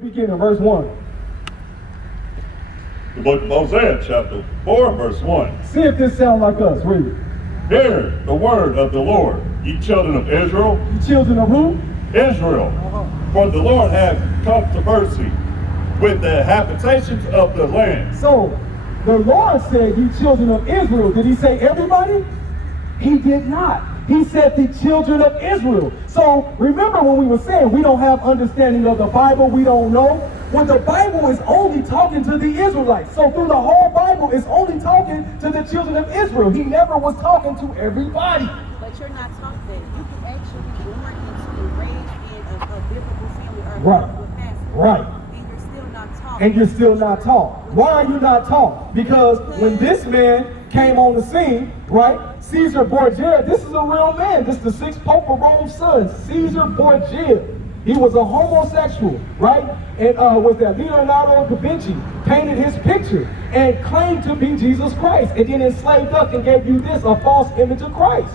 Beginning, verse 1. The book of Hosea, chapter 4, verse 1. See if this sounds like us. Read it. Hear the word of the Lord, ye children of Israel. You children of who? Israel. For the Lord hath controversy with the habitations of the land. So, the Lord said, you children of Israel. Did he say everybody? He did not. He said the children of Israel. So, remember when we were saying we don't have understanding of the Bible, we don't know? When the Bible is only talking to the Israelites. So, through the whole Bible, it's only talking to the children of Israel. He never was talking to everybody. But you're not taught that. You can actually be born into and raised in a biblical family or a Right. biblical pastor. Right. And you're still not taught. And you're still not taught. Why are you not taught? Because when this man came on the scene, right? Caesar Borgia, this is a real man. This is the 6th Pope of Rome's son, Caesar Borgia. He was a homosexual, right? And was that Leonardo da Vinci painted his picture and claimed to be Jesus Christ, and then enslaved us and gave you this, a false image of Christ.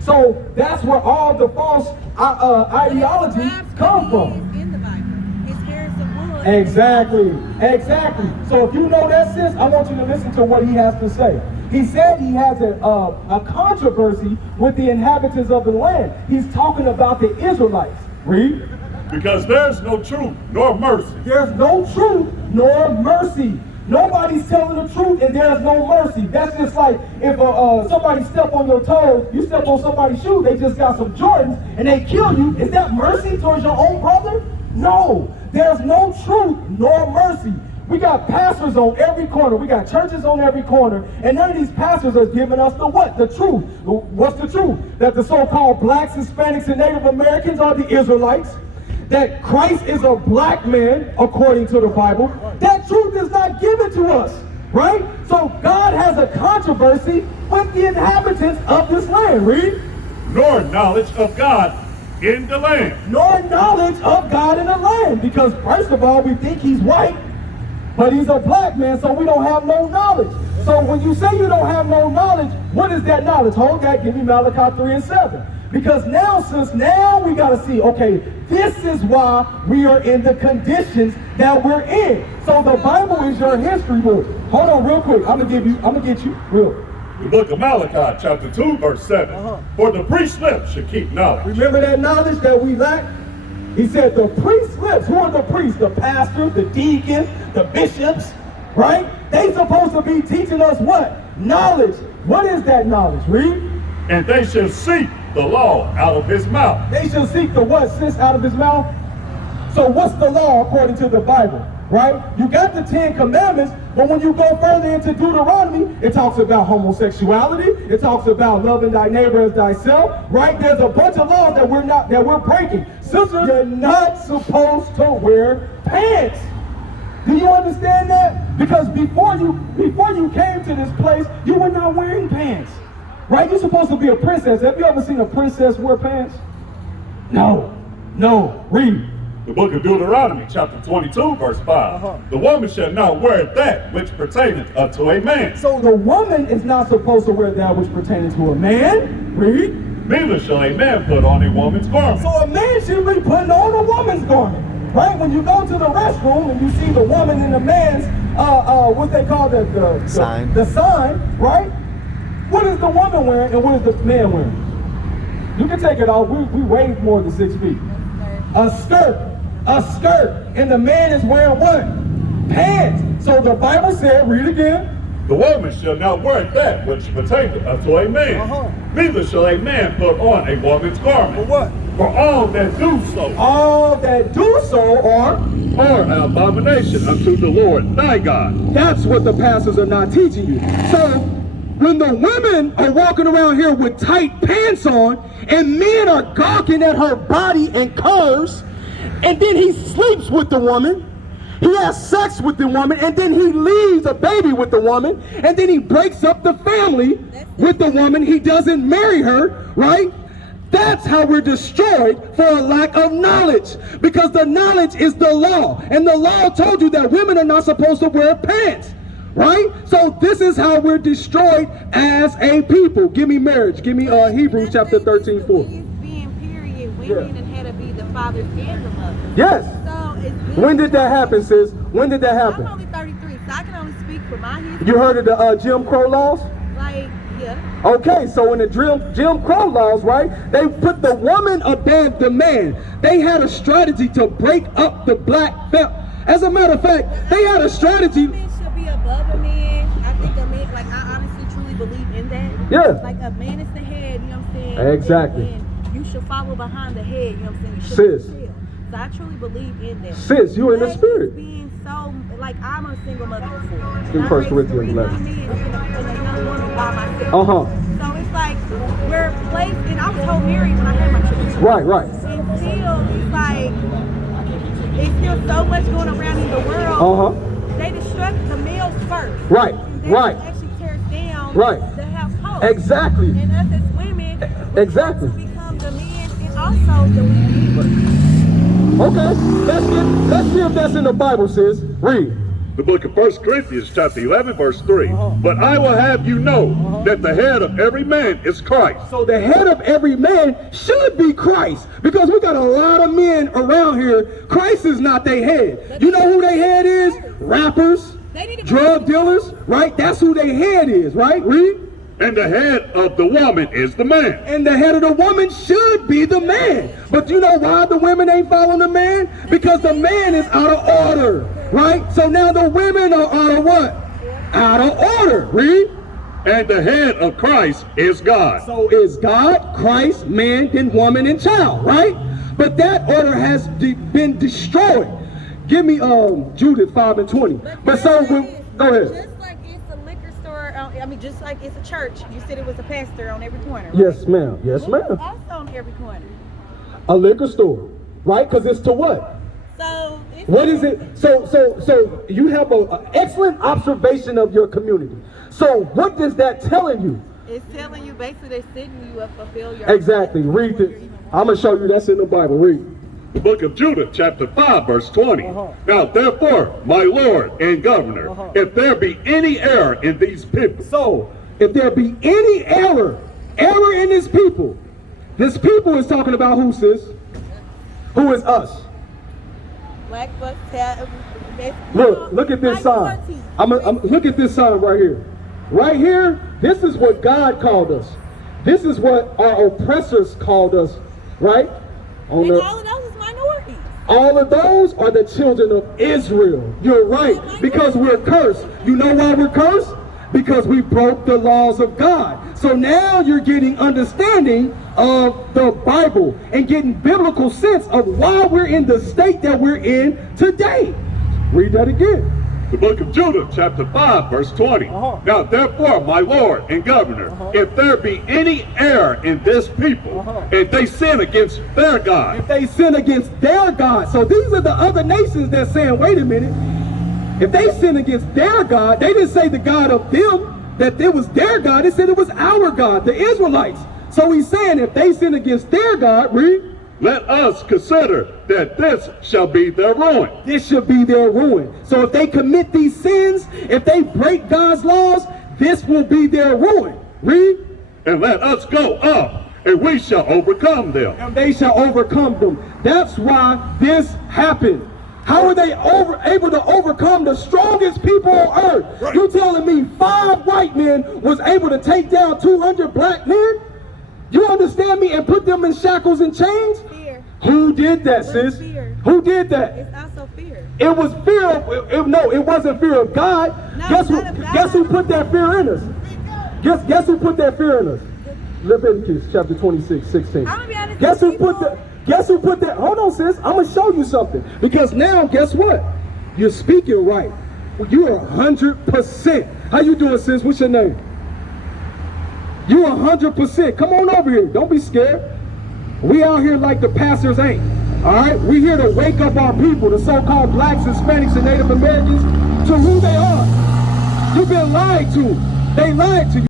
So that's where all the false ideologies come from. In the Bible. His hair is the wood. Exactly, exactly. So if you know that, sis, I want you to listen to what he has to say. He said he has a controversy with the inhabitants of the land. He's talking about the Israelites. Read. Because there's no truth nor mercy. There's no truth nor mercy. Nobody's telling the truth and there's no mercy. That's just like if somebody step on your toes, you step on somebody's shoe, they just got some Jordans and they kill you. Is that mercy towards your own brother? No. There's no truth nor mercy. We got pastors on every corner. We got churches on every corner. And none of these pastors are giving us the what? The truth. What's the truth? That the so-called blacks, Hispanics, and Native Americans are the Israelites. That Christ is a black man, according to the Bible. That truth is not given to us, right? So God has a controversy with the inhabitants of this land. Read. Nor knowledge of God in the land. Nor knowledge of God in the land. Because first of all, we think he's white, but he's a black man, so we don't have no knowledge. So when you say you don't have no knowledge, what is that knowledge? Hold that, give me Malachi 3 and 7. Because now we got to see, okay, this is why we are in the conditions that we're in. So the Bible is your history book. Hold on real quick. I'm gonna get you real. The book of Malachi, chapter 2, verse 7. For the priest's lips should keep knowledge. Remember that knowledge that we lack? He said the priest's lips. Who are the priests? The pastors, the deacons, the bishops, right? They supposed to be teaching us what? Knowledge. What is that knowledge? Read. And they shall seek the law out of his mouth. They shall seek the what, sis, out of his mouth? So what's the law according to the Bible, right? You got the 10 Commandments, but when you go further into Deuteronomy, it talks about homosexuality, it talks about loving thy neighbor as thyself, right? There's a bunch of laws that we're breaking. Sisters, you're not supposed to wear pants. Do you understand that? Because before you came to this place, you were not wearing pants. Right? You're supposed to be a princess. Have you ever seen a princess wear pants? No. Read. The book of Deuteronomy, chapter 22, verse 5. The woman shall not wear that which pertaineth unto a man. So the woman is not supposed to wear that which pertains to a man. Read. Neither shall a man put on a woman's garment. So a man should be putting on a woman's garment. Right? When you go to the restroom and you see the woman and the man's, what they call the sign. The sign, right? What is the woman wearing and what is the man wearing? You can take it off. We weigh more than 6 feet. A skirt. And the man is wearing what? Pants. So the Bible said, read again. The woman shall not wear that which pertaineth unto a man. Neither shall a man put on a woman's garment. For what? For all that do so. All that do so are an abomination unto the Lord thy God. That's what the pastors are not teaching you. So when the women are walking around here with tight pants on and men are gawking at her body and curves, and then he sleeps with the woman, he has sex with the woman, and then he leaves a baby with the woman, and then he breaks up the family with the woman, he doesn't marry her, right? That's how we're destroyed, for a lack of knowledge. Because the knowledge is the law. And the law told you that women are not supposed to wear pants. Right? So this is how we're destroyed as a people. Give me marriage. Give me Hebrews chapter 13:4. Being period, women had to be the fathers and the mothers. Yes. So When did that happen, sis? When did that happen? I'm only 33, so I can only speak for my history. You heard of the Jim Crow laws? Like, yeah. Okay, so in the Jim Crow laws, right, they put the woman above the man. They had a strategy to break up the black family. As a matter of fact, they had a strategy. Men should be above a man. I think a man, like, I honestly truly believe in that. Yeah. Like, a man is the head, you know what I'm saying? Exactly. And you should follow behind the head, you know what I'm saying? You Sis. shouldn't chill. So I truly believe in that. Sis, you in the But spirit. it's being so, like, I'm a single mother before. In And I 1 raised Corinthians 3 11. young men and a young woman by myself. Uh-huh. So it's like, we're placed, and I was whole married when I had my children. Right, right. And still, it's like, it's still so much going around in the world. Uh-huh. They destruct the males first. Right, And right. actually tears down Right. the household. Exactly. And us as women, Exactly. we become the men and also the women. Okay, let's see if that's in the Bible, sis. Read. The book of 1 Corinthians chapter 11 verse 3. But I will have you know that the head of every man is Christ. So the head of every man should be Christ, because we got a lot of men around here. Christ is not their head. You know who their head is? Rappers, drug dealers, right? That's who their head is, right? Read. And the head of the woman is the man. And the head of the woman should be the man. But you know why the women ain't following the man? Because the man is out of order, right? So now the women are out of what? Out of order. Read. And the head of Christ is God. So is God, Christ, man, then woman and child, right? But that order has been destroyed. Give me Judith 5 and 20. But so go ahead. Just like it's a liquor store, I mean, just like it's a church. You said it was a pastor on every corner. Right? Yes, ma'am. Yes, Well, it's ma'am. also on every corner. A liquor store, right? Because it's to what? So it's What is it? So you have an excellent observation of your community. So what is that telling you? It's telling you basically they're setting you up for failure. Exactly. Read this. I'm gonna show you that's in the Bible. Read. The book of Judah chapter 5 verse 20. Now therefore, my Lord and Governor, if there be any error in these people. So if there be any error in this people is talking about who, sis? Who is us? Black folks have. Look at this sign. Look at this sign right here. Right here, this is what God called us. This is what our oppressors called us, right? And all of those is minorities. All of those are the children of Israel. You're right, because we're cursed. You know why we're cursed? Because we broke the laws of God. So now you're getting understanding of the Bible and getting biblical sense of why we're in the state that we're in today. Read that again. The book of Judah chapter 5 verse 20. Now therefore, my Lord and Governor, if there be any error in this people, if they sin against their God. If they sin against their God. So these are the other nations that saying, wait a minute. If they sin against their God, they didn't say the God of them, that it was their God. They said it was our God, the Israelites. So he's saying if they sin against their God, read. Let us consider that this shall be their ruin. This should be their ruin. So if they commit these sins, if they break God's laws, this will be their ruin. Read. And let us go up, and we shall overcome them. And they shall overcome them. That's why this happened. How are they able to overcome the strongest people on earth? Right. You telling me 5 white men was able to take down 200 black men? You understand me? And put them in shackles and chains? Fear. Who did that, sis? Fear. Who did that? It's also fear. It was fear of, no, it wasn't fear of God. No, Guess who put that fear in us? Guess who put that fear in us? Leviticus chapter 26, 16. I'm gonna be honest, Guess who put that? Hold on, sis. I'm gonna show you something. Because now, guess what? You're speaking right. You are 100%. How you doing, sis? What's your name? You 100%. Come on over here. Don't be scared. We out here like the pastors ain't. All right? We here to wake up our people, the so-called blacks, Hispanics, and Native Americans, to who they are. You've been lied to. They lied to you.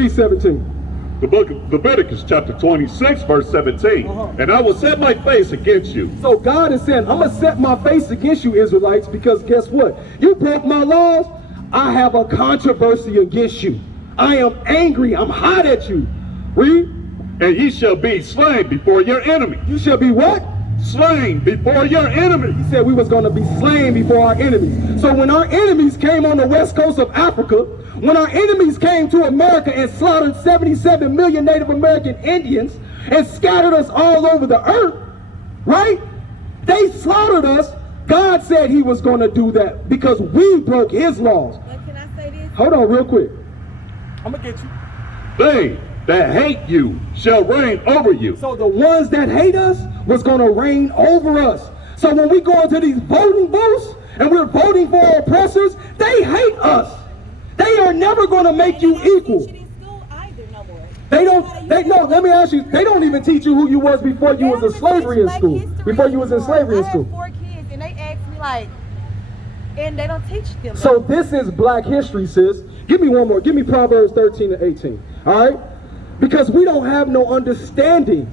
Read 17. The book of Leviticus chapter 26 verse 17. And I will set my face against you. So God is saying, I'm going to set my face against you, Israelites, because guess what? You broke my laws. I have a controversy against you. I am angry. I'm hot at you. Read. And ye shall be slain before your enemy. You shall be what? Slain before your enemy. He said we was going to be slain before our enemies. So when our enemies came on the west coast of Africa, when our enemies came to America and slaughtered 77 million Native American Indians and scattered us all over the earth, right? They slaughtered us. God said he was going to do that because we broke his laws. But can I say this? Hold on real quick. I'm going to get you. They that hate you shall reign over you. So the ones that hate us was going to reign over us. So when we go into these voting booths and we're voting for our oppressors, they hate us. They are never going to make you equal. They don't, no, let me ask you, they don't even teach you who you was before you was in slavery in school. Before you was in slavery in school. I have 4 kids and they ask me like, and they don't teach them. So this is black history, sis. Give me one more. Give me Proverbs 13 and 18. All right? Because we don't have no understanding.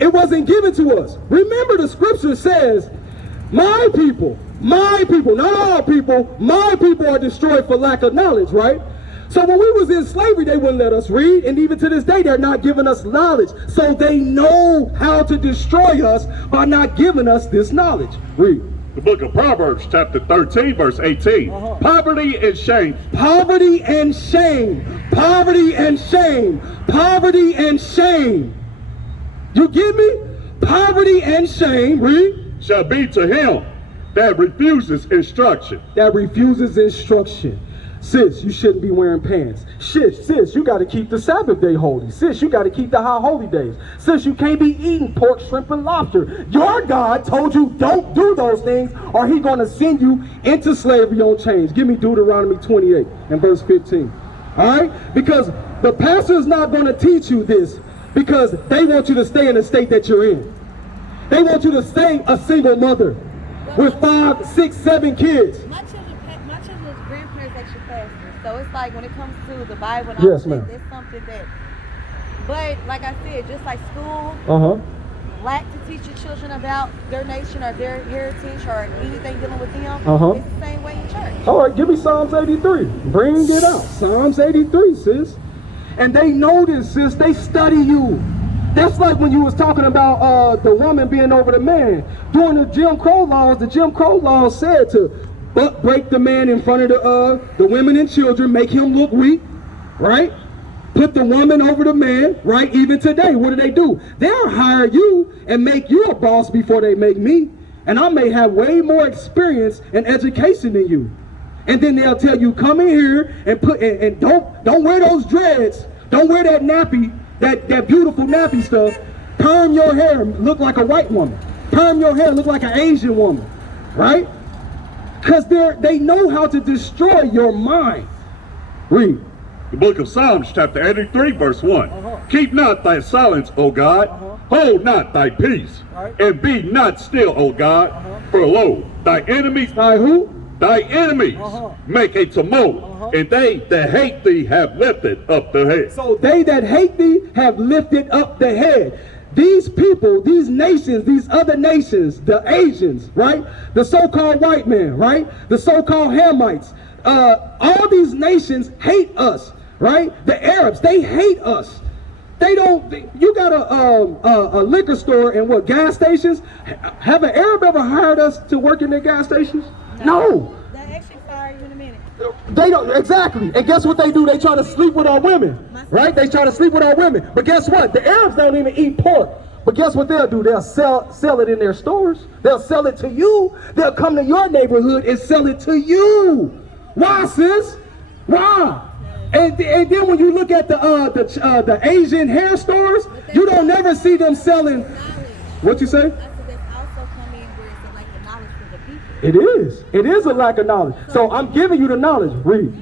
It wasn't given to us. Remember the scripture says, my people, not all people, my people are destroyed for lack of knowledge, right? So when we was in slavery, they wouldn't let us read, and even to this day, they're not giving us knowledge. So they know how to destroy us by not giving us this knowledge. Read. The book of Proverbs chapter 13 verse 18. Poverty and shame. Poverty and shame. Poverty and shame. Poverty and shame. You get me? Poverty and shame. Read. Shall be to him that refuses instruction. That refuses instruction. Sis, you shouldn't be wearing pants. Sis, you got to keep the Sabbath day holy. Sis, you got to keep the high holy days. Sis, you can't be eating pork, shrimp, and lobster. Your God told you don't do those things or he's going to send you into slavery on chains. Give me Deuteronomy 28 and verse 15. All right? Because the pastor is not going to teach you this because they want you to stay in the state that you're in. They want you to stay a single mother with 5, 6, 7 kids. My children's grandparents actually pastors. So it's like when it comes to the Bible and Yes, all ma'am. that, that's something that, but like I said, just like school, lack to teach your children about their nation or their heritage or anything dealing with them, it's the same way in church. All right, give me Psalms 83. Bring it out. Psalms 83, sis. And they know this, sis. They study you. That's like when you was talking about the woman being over the man. During the Jim Crow laws said to break the man in front of the women and children, make him look weak, right? Put the woman over the man, right? Even today, what do? They'll hire you and make you a boss before they make me. And I may have way more experience and education than you. And then they'll tell you, come in here and don't wear those dreads. Don't wear that nappy. That beautiful nappy stuff. Perm your hair, look like a white woman. Perm your hair, look like an Asian woman, right? Because they know how to destroy your mind. Read. The book of Psalms chapter 83 verse 1. Keep not thy silence, O God. Hold not thy peace. And be not still, O God. For lo, thy enemies. Thy who? Thy enemies make a tumult. And they that hate thee have lifted up the head. So they that hate thee have lifted up the head. These people, these nations, these other nations, the Asians, right? The so-called white man, right? The so-called Hamites. All these nations hate us, right? The Arabs, they hate us. They don't, you got a liquor store and what, gas stations? Have an Arab ever hired us to work in their gas stations? No. They actually fire you in a minute. They don't, exactly. And guess what they do? They try to sleep with our women, right? They try to sleep with our women. But guess what? The Arabs don't even eat pork. But guess what they'll do? They'll sell it in their stores. They'll sell it to you. They'll come to your neighborhood and sell it to you. Why, sis? Why? And then when you look at the Asian hair stores, you don't never see them selling. What you say? It is. It is a lack of knowledge. So I'm giving you the knowledge. Read.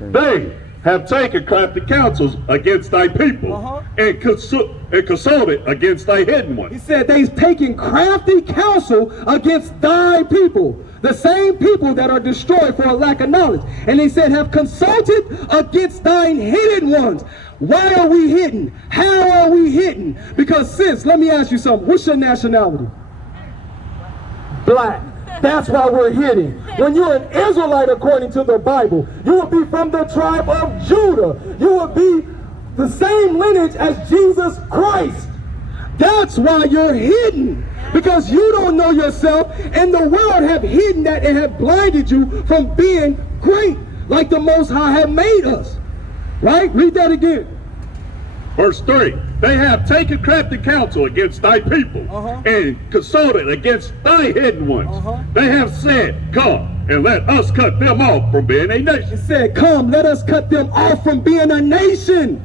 They have taken crafty counsels against thy people and consulted against thy hidden ones. He said they've taken crafty counsel against thy people. The same people that are destroyed for a lack of knowledge. And they said, have consulted against thine hidden ones. Why are we hidden? How are we hidden? Because sis, let me ask you something. What's your nationality? Black. That's why we're hidden. When you're an Israelite according to the Bible, you will be from the tribe of Judah. You will be the same lineage as Jesus Christ. That's why you're hidden. Because you don't know yourself, and the world have hidden that and have blinded you from being great, like the Most High have made us. Right? Read that again. Verse 3, they have taken crafty counsel against thy people and consulted against thy hidden ones. They have said, come and let us cut them off from being a nation. It said, come, let us cut them off from being a nation.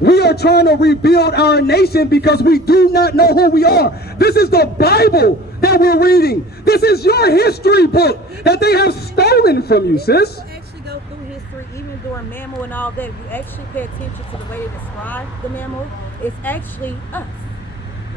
We are trying to rebuild our nation because we do not know who we are. This is the Bible that we're reading. This is your history book that they have stolen from you, sis. Go through history, even during mammal and all that, if you actually pay attention to the way they describe the mammal, it's actually us.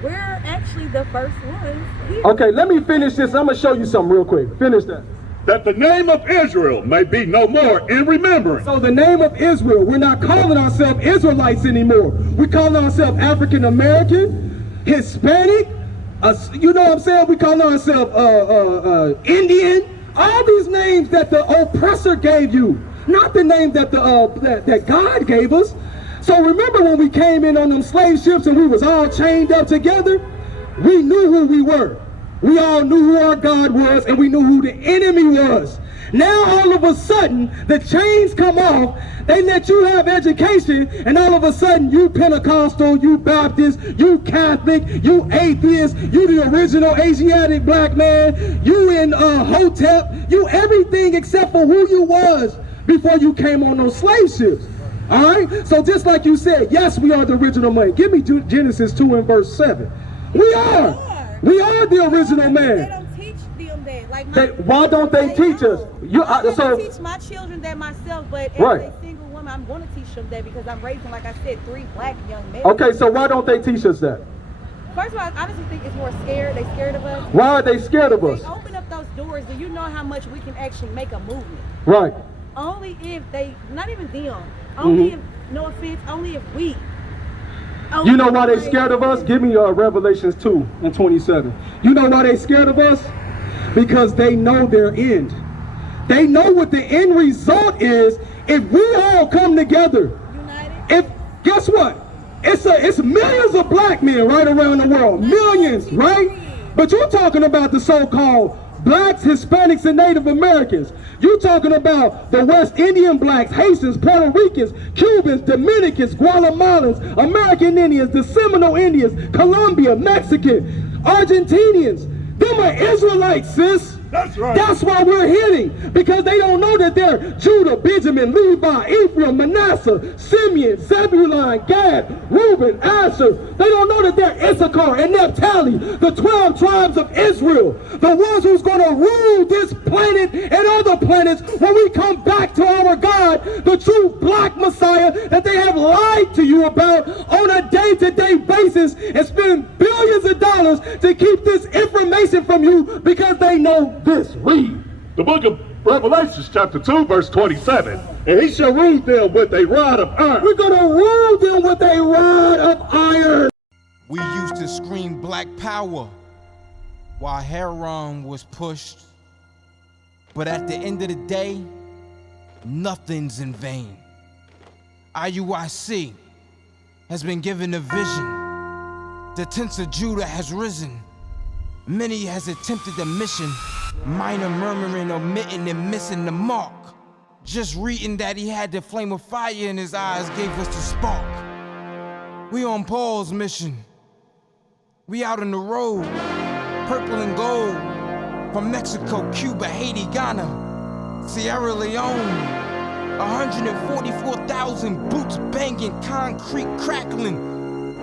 We're actually the first ones here. Okay, let me finish this. I'm going to show you something real quick. Finish that. That the name of Israel may be no more in remembrance. So the name of Israel, we're not calling ourselves Israelites anymore. We're calling ourselves African American, Hispanic, you know what I'm saying? We call ourselves Indian. All these names that the oppressor gave you, not the name that that God gave us. So remember when we came in on them slave ships and we was all chained up together? We knew who we were. We all knew who our God was, and we knew who the enemy was. Now all of a sudden, the chains come off, they let you have education, and all of a sudden, you Pentecostal, you Baptist, you Catholic, you atheist, you the original Asiatic black man, you in Hotep, you everything except for who you was before you came on those slave ships. All right? So just like you said, yes, we are the original man. Give me Genesis 2 and verse 7. We are. We are the original man. They don't teach them that. Like why don't they teach us? I teach my children that myself, but as a single woman, I'm going to teach them that because I'm raising, like I said, 3 black young men. Okay, so why don't they teach us that? First of all, I honestly think it's more scared. They're scared of us. Why are they scared of us? They open up those doors. Do you know how much we can actually make a movement? Right. Only if they, not even them, only if, no offense, only if we. You know why they scared of us? Give me Revelations 2 and 27. You know why they scared of us? Because they know their end. They know what the end result is if we all come together. United. Guess what? It's millions of black men right around the world. Millions, right? But you're talking about the so-called blacks, Hispanics, and Native Americans. You're talking about the West Indian blacks, Haitians, Puerto Ricans, Cubans, Dominicans, Guatemalans, American Indians, the Seminole Indians, Colombia, Mexican, Argentinians. Them are Israelites, sis. That's right. That's why we're hitting, because they don't know that they're Judah, Benjamin, Levi, Ephraim, Manasseh, Simeon, Zebulun, Gad, Reuben, Asher. They don't know that they're Issachar and Naphtali, the 12 tribes of Israel, the ones who's going to rule this planet and other planets when we come back to our God, the true black Messiah that they have lied to you about on a day-to-day basis and spend billions of dollars to keep this information from you because they know this. Read the book of Revelations chapter 2 verse 27. And he shall rule them with a rod of iron. We're going to rule them with a rod of iron. We used to scream black power while Heron was pushed. But at the end of the day, nothing's in vain. IUIC has been given a vision. The tents of Judah has risen. Many has attempted the mission, minor murmuring, omitting, and missing the mark. Just reading that he had the flame of fire in his eyes gave us the spark. We on Paul's mission. We out on the road, purple and gold, from Mexico, Cuba, Haiti, Ghana, Sierra Leone. 144,000 boots banging, concrete crackling.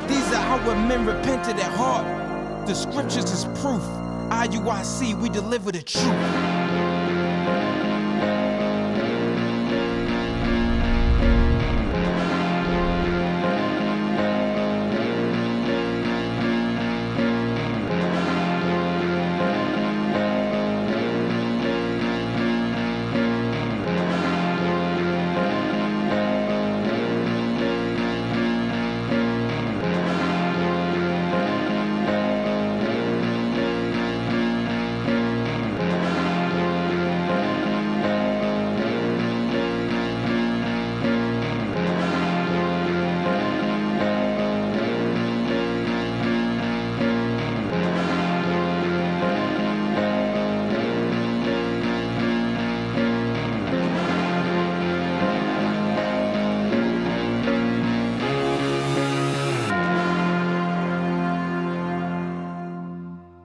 These are our men repented at heart. The scriptures is proof. IUIC, we deliver the truth.